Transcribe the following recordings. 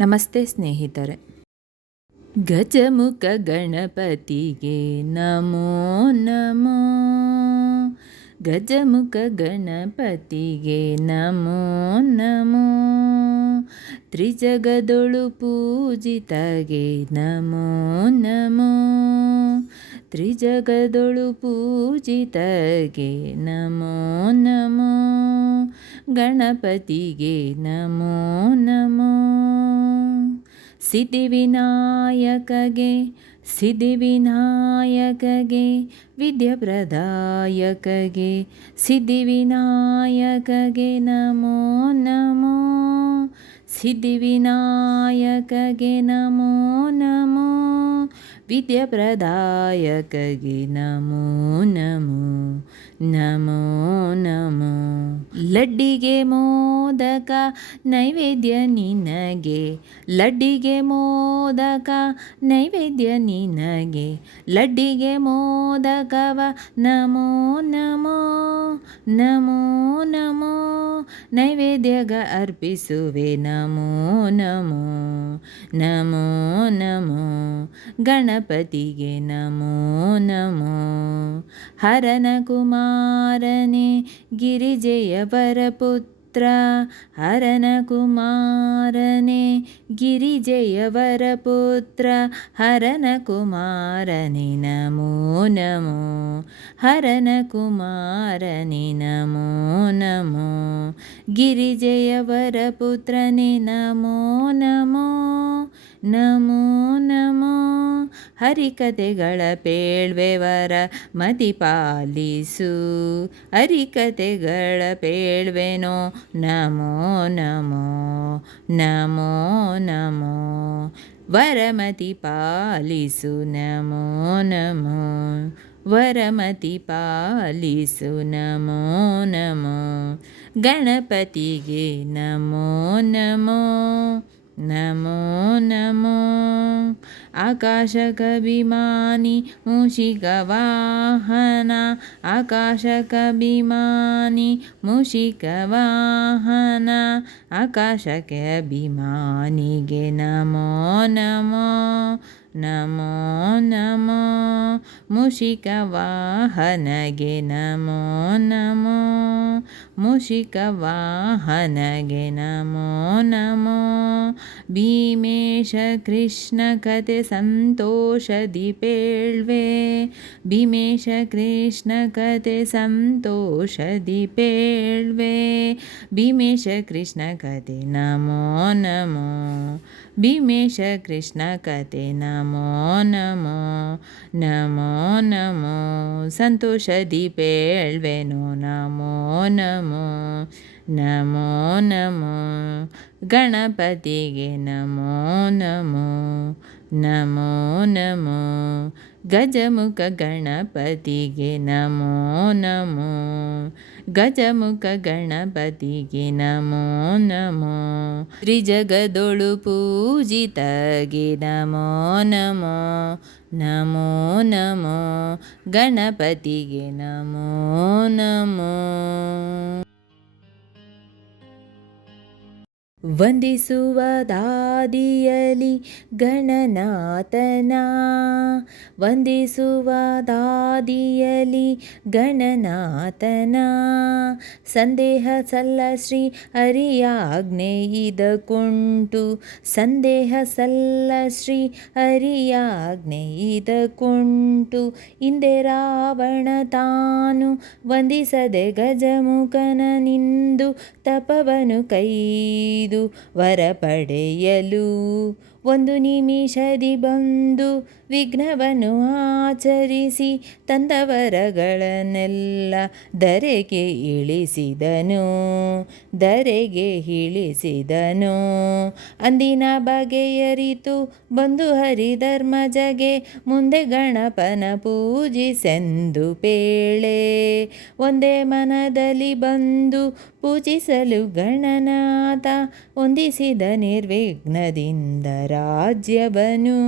ನಮಸ್ತೆ ಸ್ನೇಹಿತರೆ. ಗಜಮುಖ ಗಣಪತಿಗೆ ನಮೋ ನಮೋ. ಗಜಮುಖ ಗಣಪತಿಗೆ ನಮೋ ನಮೋ. ತ್ರಿಜಗದೊಳು ಪೂಜಿತಗೆ ನಮೋ ನಮೋ. ತ್ರಿಜಗದೊಳು ಪೂಜಿತಗೆ ನಮೋ ನಮೋ. गणपतिगे नमो नमो। सिद्धिविनायकगे सिद्धिविनायकगे विद्याप्रदायकगे सिद्धिविनायकगे नमो नमो। सिद्धिविनायकगे नमो नमो। विद्याप्रदायकगे नमो नमो। ನಮೋ ನಮೋ. ಲಡ್ಡಿಗೆ ಮೋದಕ ನೈವೇದ್ಯ ನಿನಗೆ. ಲಡ್ಡಿಗೆ ಮೋದಕ ನೈವೇದ್ಯ ನಿನಗೆ. ಲಡ್ಡಿಗೆ ಮೋದಕವ ನಮೋ ನಮೋ. ನಮೋ ನಮೋ. ನೈವೇದ್ಯಗ ಅರ್ಪಿಸುವೆ ನಮೋ ನಮೋ. ನಮೋ ನಮೋ. ಗಣಪತಿಗೆ ನಮೋ ನಮೋ. ಹರನ ಕುಮಾರನೆ కుమారనే గిరిజయ వరపుత్ర हरनकुमारने गिरिजयवरपुत्र हरनकुमारनि नमो नमो हरनकुमारनि नमो नमो गिरिजयवरपुत्रनि नमो नमो नमो ಹರಿಕತೆಗಳ ಪೇಳ್ವೆವರ ಮತಿ ಪಾಲಿಸು ಹರಿಕತೆಗಳ ಪೇಳ್ವೆನೋ ನಮೋ ನಮೋ ನಮೋ ನಮೋ ವರಮತಿ ಪಾಲಿಸು ನಮೋ ನಮೋ ವರಮತಿ ಪಾಲಿಸು ನಮೋ ನಮೋ ಗಣಪತಿಗೆ ನಮೋ ನಮೋ నమో నమో ఆకాశకభిమాని మూషికవాహన ఆకాశకభిమాని మూషికవాహన ఆకాశకభిమానిగే నమో నమో నమో నమో मूषिकवा नमो नमो। नमः नमो नमो। नमः भीमेश कृष्ण कते सन्तोषदिपेळ्वे भीमेश कृष्ण कते भीमेश कृष्ण कते नमो। ಭೀಮೇಶ ಕೃಷ್ಣ ಕತೆ ನಮೋ ನಮೋ ನಮೋ ನಮೋ ಸಂತೋಷ ನಮೋ ಸಂತೋಷದಿ ಪೇಳ್ವೆನೋ ನಮೋ ನಮೋ ನಮೋ ನಮೋ ಗಣಪತಿಗೆ ನಮೋ ನಮೋ ನಮೋ ನಮೋ ಗಜಮುಖ ಗಣಪತಿಗೆ ನಮೋ ನಮೋ ಗಜಮುಖ ಗಣಪತಿಗೆ ನಮೋ ನಮೋ ತ್ರಿಜಗದೊಳು ಪೂಜಿತಗೆ ನಮೋ ನಮೋ ನಮೋ ನಮೋ ಗಣಪತಿಗೆ ನಮೋ ನಮೋ ವಂದಿಸುವದಾದಿಯಲಿ ಗಣನಾಥನ. ವಂದಿಸುವದಾದಿಯಲಿ ಗಣನಾಥನ. ಸಂದೇಹ ಸಲ್ಲ ಶ್ರೀ ಹರಿಯಾಜ್ಞೆ ಕುಂಟು ಸಂದೇಹ ಸಲ್ಲ ಶ್ರೀ ಹರಿಯಾಜ್ಞೆ ಕುಂಟು ಹಿಂದೆ ರಾವಣ ತಾನು ವಂದಿಸದೆ ಗಜಮುಖನ ನಿಂದು ತಪವನು ಕೈದು ವರ ಪಡೆಯಲು ಒಂದು ನಿಮಿಷದಿ ಬಂದು ವಿಘ್ನವನ್ನು ಆಚರಿಸಿ ತಂದವರಗಳನ್ನೆಲ್ಲ ಧರೆಗೆ ಇಳಿಸಿದನು ಧರೆಗೆ ಇಳಿಸಿದನು. ಅಂದಿನ ಬಗೆಯರಿತು ಬಂದು ಹರಿಧರ್ಮ ಜಗೆ ಮುಂದೆ ಗಣಪನ ಪೂಜಿಸೆಂದು ಪೇಳೆ. ಒಂದೇ ಮನದಲ್ಲಿ ಬಂದು ಪೂಜಿಸಲು ಗಣನಾಥ, ಹೊಂದಿಸಿದ ನಿರ್ವಿಘ್ನದಿಂದ ರಾಜ್ಯವನು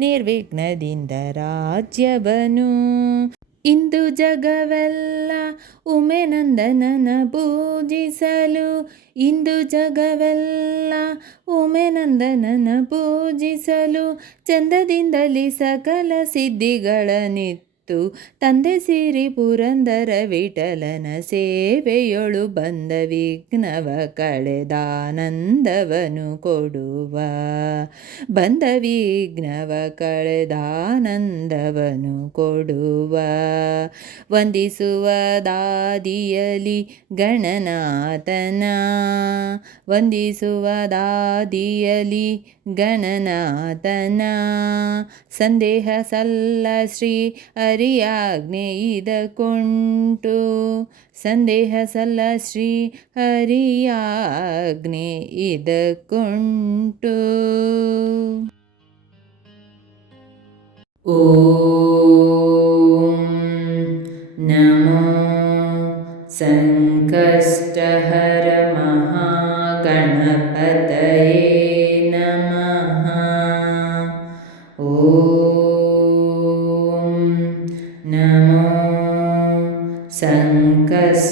ನಿರ್ವಿಘ್ನದಿಂದ ರಾಜ್ಯವನು. ಇಂದು ಜಗವೆಲ್ಲ ಉಮೆನಂದನನ ಪೂಜಿಸಲು ಇಂದು ಜಗವೆಲ್ಲ ಉಮೆನಂದನನ ಪೂಜಿಸಲು ಚಂದದಿಂದಲಿ ಸಕಲ ಸಿದ್ಧಿಗಳನ್ನಿತ್ತು ತಂದೆ ಸೇರಿ ಪುರಂದರ ವಿಠಲನ ಸೇವೆಯೊಳು ಬಂದ ವಿಘ್ನವ ಕಳೆದಾನಂದವನು ಕೊಡುವ. ಬಂದ ವಿಘ್ನವ ಕಳೆದಾನಂದವನು ಕೊಡುವ. ವಂದಿಸುವ ದಾದಿಯಲಿ ಗಣನಾಥನ. ವಂದಿಸುವ ದಾದಿಯಲಿ ಗಣನಾಥನ ಸಂದೇಹ ಸಲ್ಲ ಶ್ರೀ ಹರಿಯಾಜ್ಞೆ ಇದಕೊಂಟು ಸಂದೇಹ ಸಲ್ಲ ಶ್ರೀ ಹರಿಯಾಜ್ಞೆ ಇದಕೊಂಟು ಓಂ नमो सङ्कष्टहरमः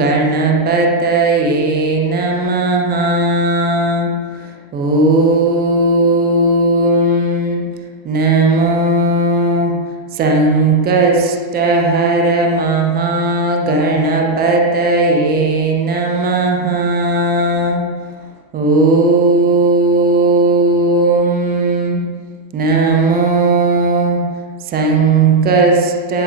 गणपतये नमः। ॐ नमो नमोो। सङ्कष्टहर